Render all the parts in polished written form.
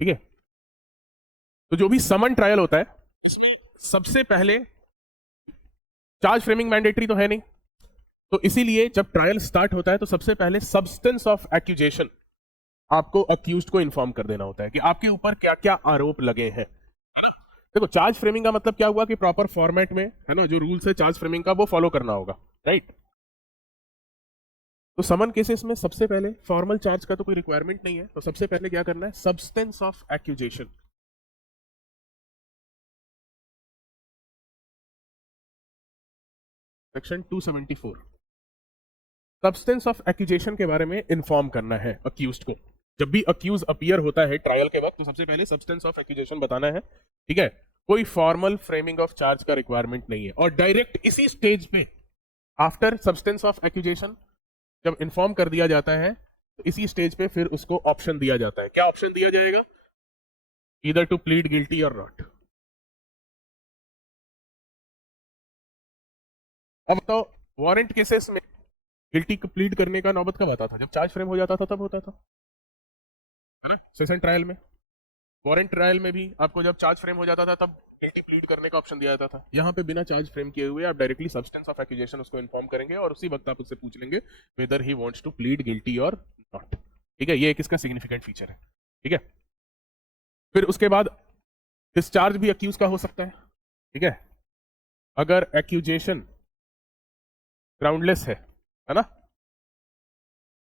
ठीक है। तो जो भी समन ट्रायल होता है सबसे पहले चार्ज फ्रेमिंग मैंडेटरी तो है नहीं, तो इसीलिए जब ट्रायल स्टार्ट होता है तो सबसे पहले सब्सटेंस ऑफ एक्यूजेशन आपको अक्यूज्ड को इन्फॉर्म कर देना होता है कि आपके ऊपर क्या क्या आरोप लगे हैं। देखो चार्ज फ्रेमिंग का मतलब क्या हुआ कि प्रॉपर फॉर्मेट में है ना, जो रूल्स है चार्ज फ्रेमिंग का वो फॉलो करना होगा, राइट। तो समन केसेस में सबसे पहले फॉर्मल चार्ज का तो कोई रिक्वायरमेंट नहीं है, तो सबसे पहले क्या करना है, substance of accusation. Section 274 substance of accusation के बारे में इंफॉर्म करना है अक्यूज्ड को। जब भी अक्यूज अपीयर होता है ट्रायल के वक्त तो सबसे पहले सब्सटेंस ऑफ एक्यूजेशन बताना है, ठीक है। कोई फॉर्मल फ्रेमिंग ऑफ चार्ज का रिक्वायरमेंट नहीं है, और डायरेक्ट इसी स्टेज पे आफ्टर सब्सटेंस ऑफ एक्यूजेशन जब इन्फॉर्म कर दिया जाता है तो इसी स्टेज पे फिर उसको ऑप्शन दिया जाता है। क्या ऑप्शन दिया जाएगा? ईदर टू प्लीड गिल्टी और नॉट। अब तो वारंट केसेस में गिल्टी को प्लीड करने का नौबत कब आता था? जब चार्ज फ्रेम हो जाता था तब होता था, है ना, सेशन ट्रायल में। वारंट ट्रायल में भी आपको जब चार्ज फ्रेम हो जाता था तब गिल्टी प्लीड करने का ऑप्शन दिया जाता था। यहाँ पे बिना चार्ज फ्रेम किए हुए आप डायरेक्टली सब्सटेंस ऑफ एक्यूजेशन उसको इन्फॉर्म करेंगे और उसी वक्त आप उससे पूछ लेंगे whether he wants to plead guilty और नॉट। ठीक है, ये एक इसका सिग्निफिकेंट फीचर है। ठीक है, फिर उसके बाद डिस्चार्ज भी अक्यूज का हो सकता है। ठीक है, अगर एक्यूजेशन ग्राउंडलेस है ना,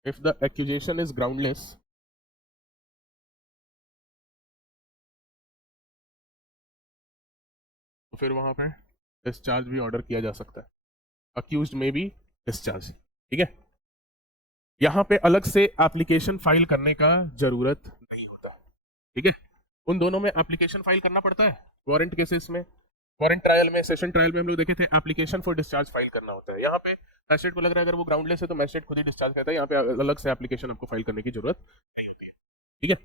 if the accusation is groundless तो फिर वहां पे डिस्चार्ज भी ऑर्डर किया जा सकता है, अक्यूज्ड में भी डिस्चार्ज। ठीक है, यहां पे अलग से एप्लीकेशन फाइल करने का जरूरत नहीं होता। ठीक है, उन दोनों में एप्लीकेशन फाइल करना पड़ता है। वारंट केसेस में, वारंट ट्रायल में, सेशन ट्रायल में हम लोग देखे थे एप्लीकेशन फॉर डिस्चार्ज फाइल करना होता है। यहाँ पे मैजिस्ट्रेट को लग रहा है अगर वो ग्राउंडलेस है तो मैजिस्ट्रेट खुद ही डिस्चार्ज करता है, यहाँ पे अलग से एप्लीकेशन आपको फाइल करने की जरूरत नहीं होती है। ठीक है,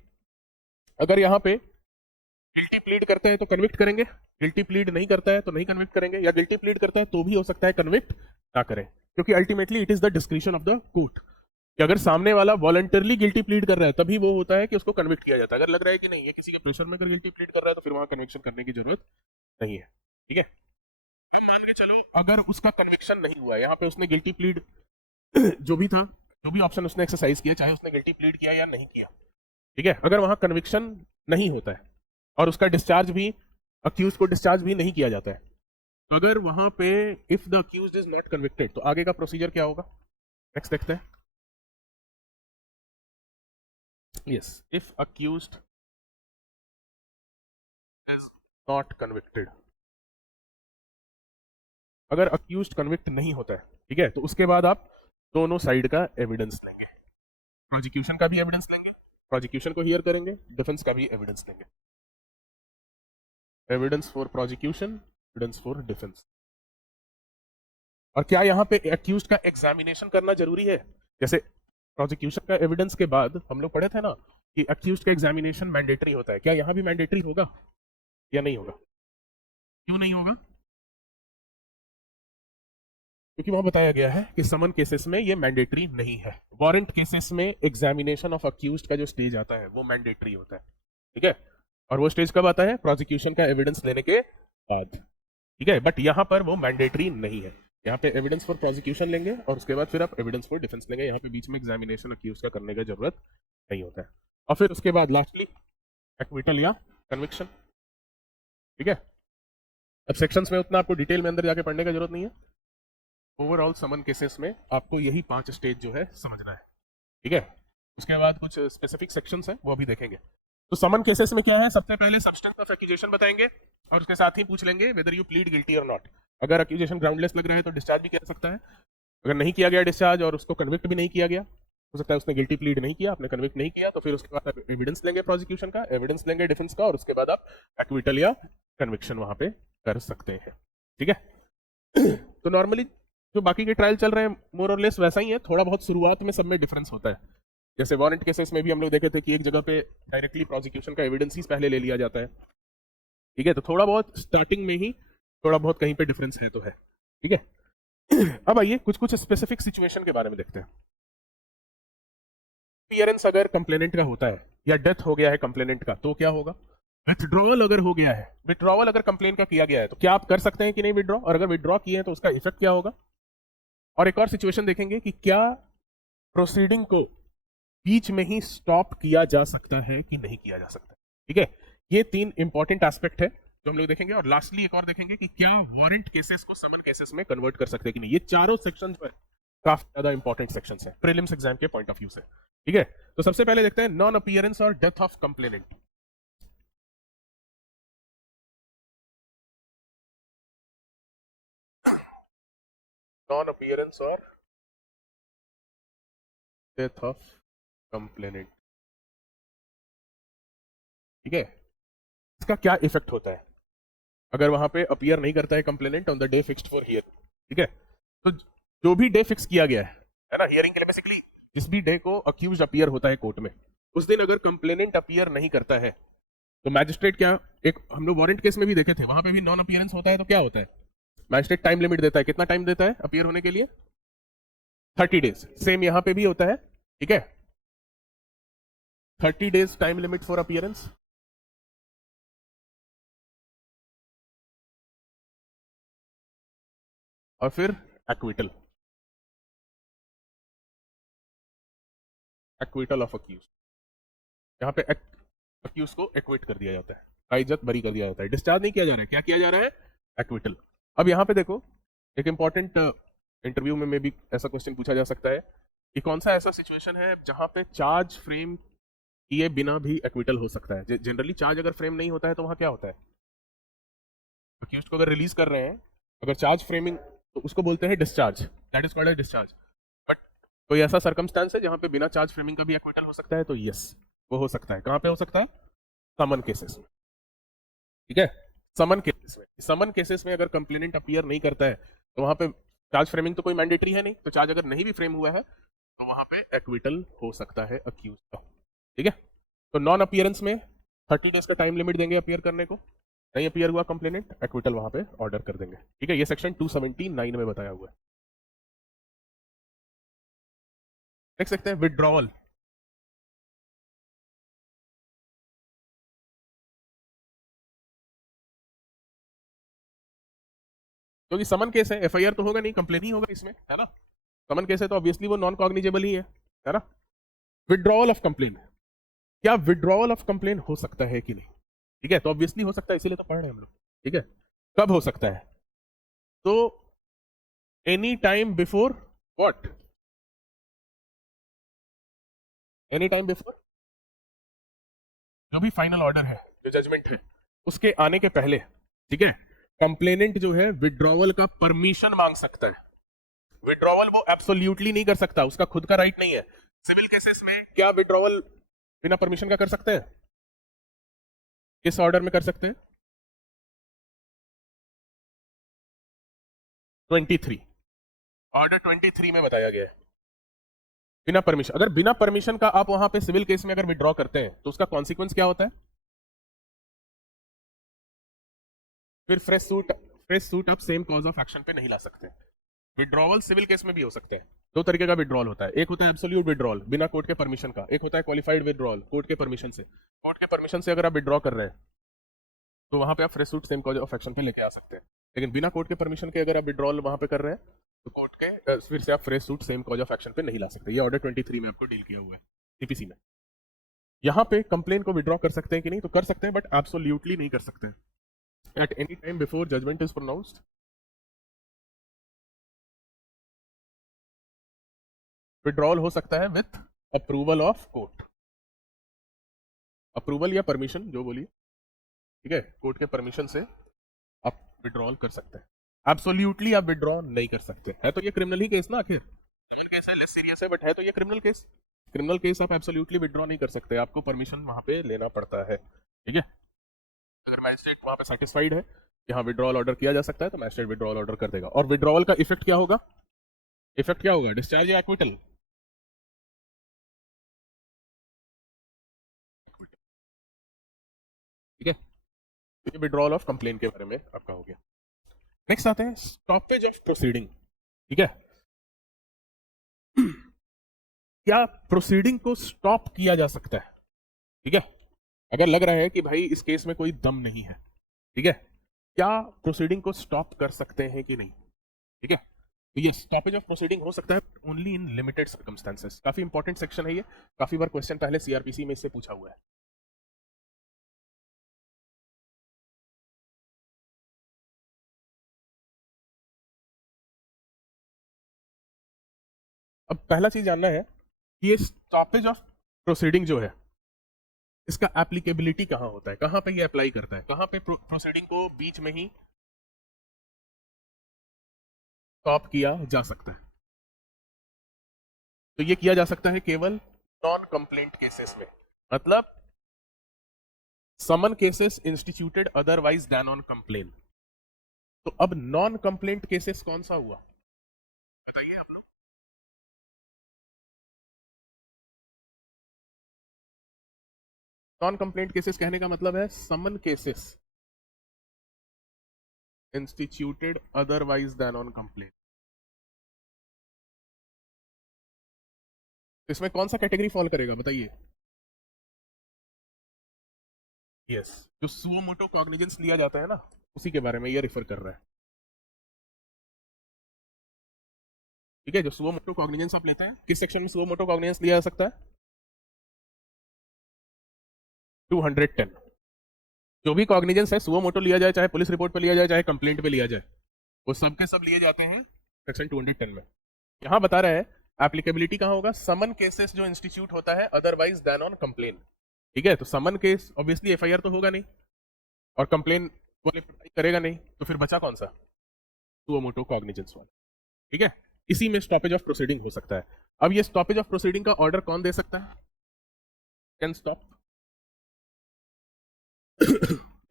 अगर यहाँ पे गिल्टी प्लीड करता है तो कन्विक्ट करेंगे, गिल्टी प्लीड नहीं करता है तो नहीं कन्विक्ट करेंगे, या गिल्टी प्लीड करता है तो भी हो सकता है कन्विक्ट ना करें, क्योंकि ultimately it is the description of the court कि अगर सामने वाला वॉलंटरली गिल्टी प्लीड कर रहा है तभी वो होता है कि उसको कन्विक्ट किया जाता है। अगर लग रहा है कि नहीं ये किसी के प्रेशर में अगर गिल्टी प्लीड कर रहा है तो फिर वहां कन्विक्शन करने की जरूरत नहीं है। ठीक है, मान के चलो अगर उसका कन्विक्शन नहीं हुआ, यहाँ पे उसने गिल्टी प्लीड जो भी था, जो भी ऑप्शन उसने एक्सरसाइज किया, चाहे उसने गिल्टी प्लीड किया या नहीं किया, ठीक है, अगर वहां कन्विक्शन नहीं होता है और उसका डिस्चार्ज भी, अक्यूज को डिस्चार्ज भी नहीं किया जाता है, तो अगर वहां पे if the accused is not convicted तो आगे का प्रोसीजर क्या होगा, नेक्स्ट देखते हैं। Yes, if accused is not convicted, अगर अक्यूज्ड कन्विक्ट नहीं होता है, ठीक है, तो उसके बाद आप दोनों साइड का एविडेंस लेंगे, प्रोसिक्यूशन का भी एविडेंस लेंगे, प्रोसिक्यूशन को हियर करेंगे, डिफेंस का भी एविडेंस लेंगे, evidence for prosecution, evidence for defence. और क्या यहाँ पे एक्यूज्ड का एग्जामिनेशन करना जरूरी है? जैसे प्रोसिक्यूशन का एविडेंस के बाद हम लोग पढ़े थे ना कि एक्यूज्ड का एग्जामिनेशन मैंडेटरी होता है, क्या यहाँ भी मैंडेटरी होगा या नहीं होगा? क्यों नहीं होगा? क्योंकि वहां बताया गया है कि समन केसेस में ये मैंडेटरी नहीं है। वारंट केसेस में एग्जामिनेशन ऑफ अक्यूज्ड का जो स्टेज आता है वो मैंडेटरी होता है। ठीक है, और वो स्टेज कब आता है? प्रोसिक्यूशन का एविडेंस लेने के बाद। ठीक है, बट यहाँ पर वो मैंडेटरी नहीं है। यहाँ पे एविडेंस फॉर प्रोसिक्यूशन लेंगे और उसके बाद फिर आप एविडेंस फॉर डिफेंस लेंगे। यहाँ पे बीच में एग्जामिनेशन अक्यूज का करने का जरूरत नहीं होता है। और फिर उसके बाद लास्टली एक्विटल या कन्विक्शन। ठीक है, अब सेक्शंस में उतना आपको डिटेल में अंदर जाके पढ़ने का जरूरत नहीं है। ओवरऑल समन केसेस में आपको यही 5 स्टेज जो है समझना है। ठीक है, उसके बाद कुछ स्पेसिफिक सेक्शंस हैं वो अभी देखेंगे। तो समन केसेस में क्या है, सबसे पहले सब्सटेंस ऑफ एक्यूजेशन बताएंगे और उसके साथ ही पूछ लेंगे वेदर यू प्लीड गिल्टी और नॉट। अगर एक्यूजेशन ग्राउंडलेस लग रहा है तो डिस्चार्ज भी किया सकता है। अगर नहीं किया गया डिस्चार्ज और उसको कन्विक्ट भी नहीं किया गया, हो सकता है उसने गिल्टी प्लीड नहीं किया, आपने कन्विक्ट नहीं किया, तो फिर उसके बाद आप एविडेंस लेंगे प्रोसिक्यूशन का, एविडेंस लेंगे डिफेंस का, और उसके बाद आप एक्विटल या कन्विक्शन वहां पे कर सकते हैं। ठीक है, तो नॉर्मली जो बाकी के ट्रायल चल रहे हैं मोर और लेस वैसा ही है, थोड़ा बहुत शुरुआत में सब में डिफरेंस होता है। जैसे वारंट केसेस में भी हम लोग देखे थे कि एक जगह पे डायरेक्टली प्रोसिक्यूशन का एविडेंस ही पहले ले लिया जाता है। ठीक है, तो थोड़ा बहुत स्टार्टिंग में ही थोड़ा बहुत कहीं पे डिफरेंस है तो है। ठीक है, अब आइए कुछ कुछ स्पेसिफिक सिचुएशन के बारे में देखते हैं। अपीयरेंस अगर कंप्लेनेंट का होता है या डेथ हो गया है कंप्लेनेंट का, तो क्या होगा? विथड्रॉवल अगर हो गया है, विथड्रॉवल अगर कंप्लेन का किया गया है, तो क्या आप कर सकते हैं कि नहीं विथड्रॉ? और अगर विथड्रॉ किए हैं तो उसका इफेक्ट क्या होगा? और एक और सिचुएशन देखेंगे कि क्या प्रोसीडिंग को बीच में ही स्टॉप किया जा सकता है कि नहीं किया जा सकता। ठीक है, ये 3 इंपॉर्टेंट एस्पेक्ट है जो हम लोग देखेंगे। और लास्टली एक और देखेंगे कि क्या वारंट केसेस को समन केसेस में कन्वर्ट कर सकते हैं कि नहीं। ये चारों सेक्शंस पर काफी ज्यादा इंपॉर्टेंट सेक्शंस हैं प्रीलिम्स एग्जाम के पॉइंट ऑफ व्यू से। ठीक है, तो सबसे पहले देखते हैं नॉन अपीयरेंस और death of complainant. Non appearance और डेथ ऑफ कंप्लेनेंट। ठीक है, इसका क्या इफेक्ट होता है अगर वहां पे अपीयर नहीं करता है complainant on the day fixed for here. ठीक है, तो जो भी डे फिक्स किया गया है ना हियरिंग के लिए, बेसिकली जिस भी डे को अक्यूज अपीयर होता है कोर्ट में, उस दिन अगर कंप्लेनेंट अपीयर नहीं करता है तो मैजिस्ट्रेट क्या, एक हम लोग वारंट केस में भी देखे थे, वहां पे भी नॉन अपीयरेंस होता है तो क्या होता है? मैजिस्ट्रेट टाइम लिमिट देता है। कितना टाइम देता है अपीयर होने के लिए? 30 डेज। सेम यहां पे भी होता है। ठीक है, 30 days time limit for appearance. और फिर एक्विटल, एक्विटल ऑफ अक्यूज। यहाँ पे अक्यूज को एक्विट कर दिया जाता है, बाइज्जत बरी कर दिया जाता है, डिस्चार्ज नहीं किया जा रहा है। क्या किया जा रहा है? एक्विटल। अब यहाँ पे देखो, एक इंपॉर्टेंट इंटरव्यू में भी ऐसा क्वेश्चन पूछा जा सकता है कि कौन सा ऐसा सिचुएशन है जहां पे चार्ज फ्रेम किए बिना भी एक्विटल हो सकता है। जनरली चार्ज अगर फ्रेम नहीं होता है तो वहां क्या होता है? अक्यूज्ड को अगर रिलीज कर रहे हैं, अगर चार्ज फ्रेमिंग, तो उसको बोलते हैं discharge, that is called as discharge. But कोई ऐसा सर्कमस्टांस है जहां पे बिना चार्ज फ्रेमिंग का भी एक्विटल हो सकता है, तो यस, वो हो सकता है। कहां पे हो सकता है? समन केसेस में। ठीक है, समन केसेस में, समन केसेस में अगर कंप्लेनेंट अपीयर नहीं करता है तो वहां पे चार्ज फ्रेमिंग तो कोई मैंडेटरी है नहीं, तो चार्ज अगर नहीं भी फ्रेम हुआ है तो वहां पे एक्विटल हो सकता है अक्यूज का। ठीक है, तो नॉन अपीयरेंस में 30 डेज का टाइम लिमिट देंगे अपीयर करने को, नहीं अपीयर हुआ कंप्लेनेंट, एक्विटल वहां पे ऑर्डर कर देंगे। ठीक है, ये सेक्शन 279 में बताया हुआ है। देख सकते हैं विड्रॉवल। क्योंकि समन केस है, एफआईआर तो होगा नहीं, कंप्लेन ही होगा इसमें, है ना। समन केस है तो ऑब्वियसली वो नॉन कॉग्निजेबल ही है ना। विड्रॉवल ऑफ कंप्लेन, क्या विड्रॉवल ऑफ कंप्लेन हो सकता है कि नहीं? ठीक है, तो ऑब्वियसली हो सकता है, इसीलिए तो पढ़ रहे हैं हम लोग। ठीक है, कब हो सकता है? तो any time before what? Any time before जो भी फाइनल ऑर्डर है, जो जजमेंट है, उसके आने के पहले। ठीक है, कंप्लेनेंट जो है विड्रॉवल का परमिशन मांग सकता है। विड्रॉवल वो एब्सोल्युटली नहीं कर सकता, उसका खुद का राइट नहीं है। सिविल केसेस में क्या विड्रॉवल बिना परमिशन का कर सकते हैं? किस ऑर्डर में कर सकते हैं? 23, ऑर्डर 23 में बताया गया है बिना परमिशन। अगर बिना परमिशन का आप वहां पे सिविल केस में अगर विड्रॉ करते हैं तो उसका कॉन्सिक्वेंस क्या होता है? फिर फ्रेश सूट आप सेम कॉज ऑफ एक्शन पे नहीं ला सकते। विड्रॉवल सिविल केस में भी हो सकते हैं। दो तरीके का विड्रॉल होता है, एक होता है एब्सोल्यूट विड्रॉल बिना कोर्ट के परमिशन का, एक होता है क्वालिफाइड विड्रॉल कोर्ट के परमिशन से। कोर्ट के परमिशन से अगर आप विड्रॉ कर रहे हैं तो वहां पे आप fresh suit same cause of action पे लेके आ सकते हैं। लेकिन बिना कोर्ट के परमिशन के अगर आप विड्रॉल वहां पे कर रहे हैं तो कोर्ट के फिर से आप fresh suit same cause of action पे नहीं ला सकते। ये ऑर्डर 23 में आपको डील किया हुआ है सीपीसी में। यहाँ पे कंप्लेन को विड्रॉ कर सकते हैं कि नहीं? तो कर सकते हैं, बट एब्सोल्युटली नहीं कर सकते हैं। At any time before judgement is pronounced withdrawal हो सकता है with approval of court. Approval या परमिशन जो बोलिए, ठीक है, कोर्ट के परमिशन से आप विड्रॉल कर सकते हैं। एब्सोल्युटली आप विड्रॉ नहीं कर सकते। है तो ये क्रिमिनल ही केस ना, आखिर केस है, लेस सीरियस है, बट है तो ये क्रिमिनल केस। क्रिमिनल केस आप एब्सोल्युटली विड्रॉ नहीं कर सकते, आपको परमिशन वहां पे लेना पड़ता है। ठीक है, अगर मैजिस्ट्रेट वहां पे सेटिस्फाइड है कि हाँ विड्रॉल ऑर्डर किया जा सकता है तो मैजिस्ट्रेट विड्रॉल ऑर्डर कर देगा। और विड्रॉल का इफेक्ट क्या होगा? इफेक्ट क्या होगा? डिस्चार्ज या एक्विटल? ठीक है, ये विड्रॉल ऑफ कंप्लेन के बारे में आपका हो गया। नेक्स्ट आते हैं स्टॉपेज ऑफ प्रोसीडिंग। ठीक है, क्या प्रोसीडिंग को स्टॉप किया जा सकता है? ठीक है, अगर लग रहा है कि भाई इस केस में कोई दम नहीं है, ठीक है, क्या प्रोसीडिंग को स्टॉप कर सकते हैं कि नहीं, ठीक है, तो ये स्टॉपेज ऑफ प्रोसीडिंग हो सकता है ओनली इन लिमिटेड सर्कमस्टेंसेस। काफी इंपॉर्टेंट सेक्शन है ये, काफी बार क्वेश्चन पहले सीआरपीसी में इससे पूछा हुआ है। अब पहला चीज जानना है कि ये स्टॉपेज ऑफ प्रोसीडिंग जो है इसका एप्लीकेबिलिटी कहाँ होता है, कहाँ पे ये अप्लाई करता है, कहाँ पे प्रोसीडिंग को बीच में ही स्टॉप किया जा सकता है। तो ये किया जा सकता है केवल नॉन कंप्लेंट केसेस में, मतलब summon cases instituted otherwise than on complaint. तो अब नॉन कंप्लेंट केसेस कौन सा हुआ बताइए आप लोग। नॉन कंप्लेंट केसेस कहने का मतलब है summon cases instituted otherwise than on complaint. इसमें कौन सा कैटेगरी फॉल करेगा बताइए। यस, जो सुओ मोटो कॉग्निजेंस लिया जाता है ना, उसी के बारे में ये रिफर कर रहा है। ठीक है, जो सुओ मोटो कॉग्निजेंस आप लेते हैं, किस सेक्शन में सुओ मोटो कॉग्निजेंस लिया जा सकता है? 210। जो भी कॉग्निजेंस है सुओ मोटो लिया जाए, चाहे पुलिस रिपोर्ट पे लिया जाए, चाहे कंप्लेंट पे लिया जाए, वो सब के सब लिए जाते हैं सेक्शन 210 में। यहां बता रहा है एप्लीकेबिलिटी कहां होगा, समन केसेस जो इंस्टीट्यूट होता है अदरवाइज देन ऑन कंप्लेन। ठीक है, तो समन केस ऑब्वियसली एफआईआर तो होगा नहीं, और कंप्लेन क्वालिफाई करेगा नहीं, तो फिर बचा कौन सा, सुओ मोटो कॉग्निजेंस वाला। ठीक है, इसी में स्टॉपेज ऑफ प्रोसीडिंग हो सकता है। अब ये स्टॉपेज ऑफ प्रोसीडिंग का ऑर्डर कौन दे सकता है, कैन स्टॉप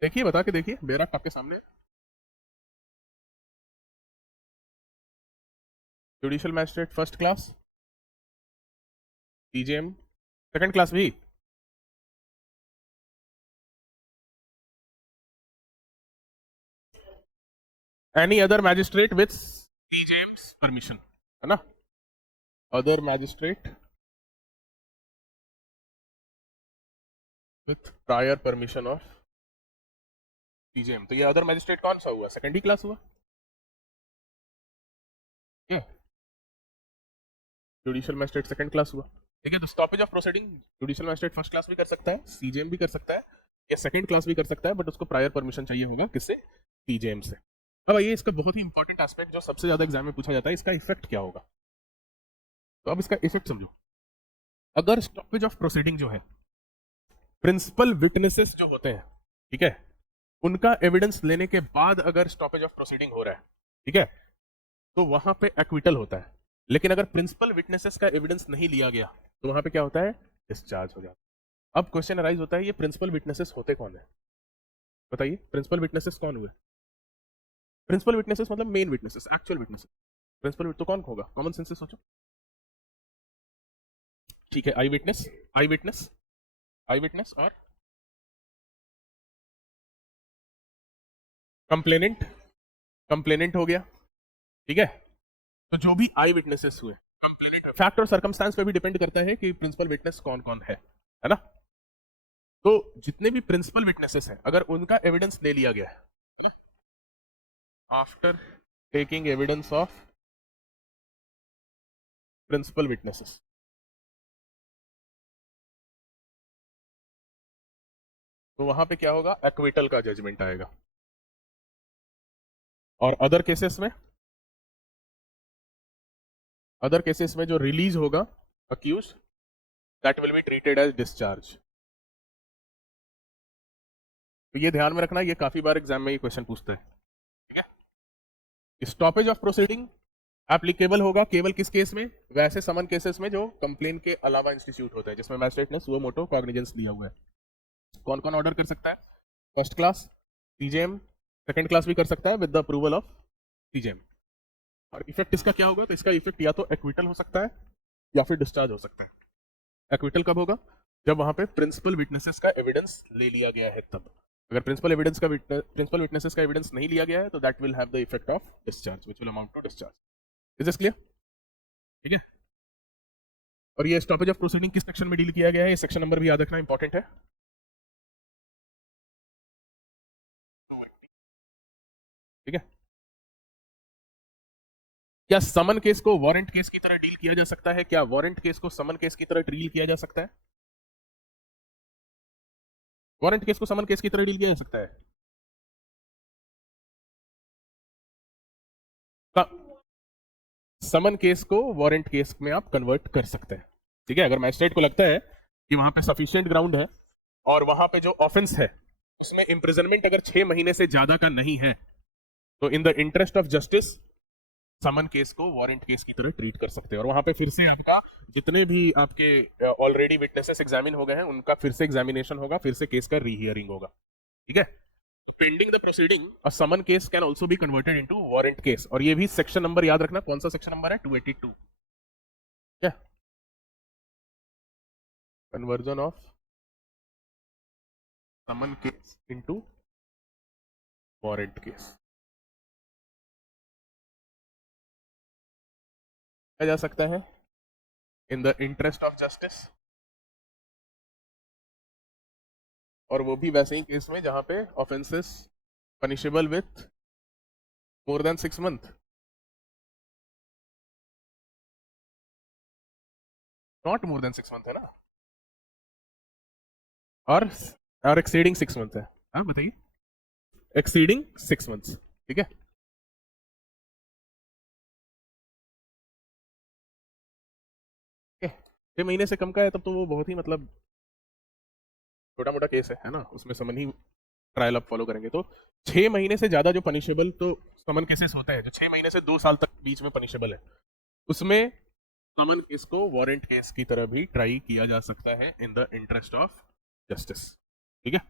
देखिए, बता के देखिए, बेरक आपके सामने। Judicial magistrate first class, DJM second class भी, any other magistrate with DJM's permission, है ना, other magistrate with prior permission of DJM. तो ये अदर मैजिस्ट्रेट कौन सा हुआ, सेकंड ही क्लास हुआ। जुडिशियल मैजिस्ट्रेट सेकंड क्लास हुआ। ठीक है, तो stoppage of proceeding judicial magistrate first class भी कर सकता है, सीजेएम भी कर सकता है, या सेकंड क्लास भी कर सकता है, बट उसको प्रायर परमिशन चाहिए होगा किससे, सीजेएम से। अब ये इसका बहुत ही इंपॉर्टेंट एस्पेक्ट जो सबसे ज्यादा एग्जाम में पूछा जाता है, इसका इफेक्ट क्या होगा। तो अब इसका इफेक्ट समझो। अगर स्टॉपेज ऑफ प्रोसीडिंग जो है, प्रिंसिपल विटनेसेस जो होते हैं, ठीक है, उनका एविडेंस लेने के बाद अगर स्टॉपेज ऑफ प्रोसीडिंग हो रहा है, ठीक है, तो वहां पे एक्विटल होता है। लेकिन अगर प्रिंसिपल विटनेसेस का एविडेंस नहीं लिया गया, तो वहां पे क्या होता है, डिस्चार्ज हो जाता है। अब क्वेश्चन अराइज होता है, ये प्रिंसिपल विटनेसेस होते कौन है बताइए, प्रिंसिपल विटनेसेस कौन हुए। प्रिंसिपल विटनेसेस मतलब main witnesses, actual witnesses. Principal तो कौन होगा, कॉमन सेंस से सोचो। ठीक है, eye witness, eye witness, eye witness और कंप्लेनेंट, कंप्लेनेंट हो गया। ठीक है, तो जो भी आई विटनेसेस हुए, फैक्ट और सर्कमस्टांस पे भी डिपेंड करता है कि प्रिंसिपल विटनेस कौन कौन है ना। तो जितने भी प्रिंसिपल विटनेसेस हैं, अगर उनका एविडेंस ले लिया गया है ना, after taking evidence of principal witnesses, तो वहां पे क्या होगा, एक्विटल का जजमेंट आएगा। और अदर केसेस में, अदर केसेस में जो रिलीज होगा accused, that will be treated as discharge. तो ये ध्यान में रखना, ये काफी बार एग्जाम में ये क्वेश्चन पूछता है। ठीक है, स्टॉपेज ऑफ प्रोसीडिंग एप्लीकेबल होगा केवल किस केस में, वैसे समन केसेस में जो कंप्लेन के अलावा इंस्टीट्यूट होता है, जिसमें मैजिस्ट्रेट ने सुओ मोटो कॉग्निजेंस लिया हुआ है। कौन कौन ऑर्डर कर सकता है, first class, CJM, second class भी कर सकता है with the approval of CJM. और इफेक्ट इसका क्या होगा, तो इसका इफेक्ट या तो एक्विटल हो सकता है या फिर डिस्चार्ज हो सकता है। एक्विटल कब होगा, जब वहां पे प्रिंसिपल विटनेसेस का एविडेंस ले लिया गया है तब। अगर प्रिंसिपल विटनेसेस का एविडेंस नहीं लिया गया है, तो that will have the effect of discharge, which will amount to discharge. Is this clear? ठीक है, और ये स्टॉपेज ऑफ प्रोसीडिंग किस सेक्शन में डील किया गया है, ये सेक्शन नंबर भी याद रखना इंपॉर्टेंट है। ठीक है, क्या समन केस को वारंट केस की तरह डील किया जा सकता है? क्या वारंट केस को समन केस की तरह डील किया जा सकता है? वारंट केस को समन केस की तरह डील किया जा सकता है? समन केस को वारंट केस में आप कन्वर्ट कर सकते हैं। ठीक है, अगर मैजिस्ट्रेट को लगता है कि वहां पे सफिशिएंट ग्राउंड है और वहां पे जो ऑफेंस है उसमें इंप्रिजनमेंट अगर 6 महीने से ज्यादा का नहीं है, तो in the interest of justice summon case को वारंट केस की तरह ट्रीट कर सकते हैं। और वहां पे फिर से आपका जितने भी आपके ऑलरेडी विटनेसेस एग्जामिन हो गए हैं उनका फिर से एग्जामिनेशन होगा, फिर से केस का रीहियरिंग होगा। ठीक है, pending the proceeding a summon case can also be converted into warrant case. और ये भी सेक्शन नंबर याद रखना, कौन सा सेक्शन नंबर है? 282। क्या conversion of summon case into warrant case किया जा सकता है in the interest of justice, और वो भी वैसे ही केस में जहां पे offences punishable with more than 6 month, not more than 6 month है ना, और एक्सीडिंग 6 मंथ है। हाँ बताइए, एक्सीडिंग 6 मंथ्स। ठीक है, 6 महीने से कम का है तब तो वो बहुत ही मतलब छोटा मोटा केस है ना, उसमें समन ही ट्रायल आप फॉलो करेंगे। तो 6 महीने से ज्यादा जो पनिशेबल तो समन केसेस होते हैं, जो 6 महीने से 2 साल तक बीच में पनिशेबल है, उसमें समन केस को वारंट केस की तरह भी ट्राई किया जा सकता है in the interest of justice. ठीक है।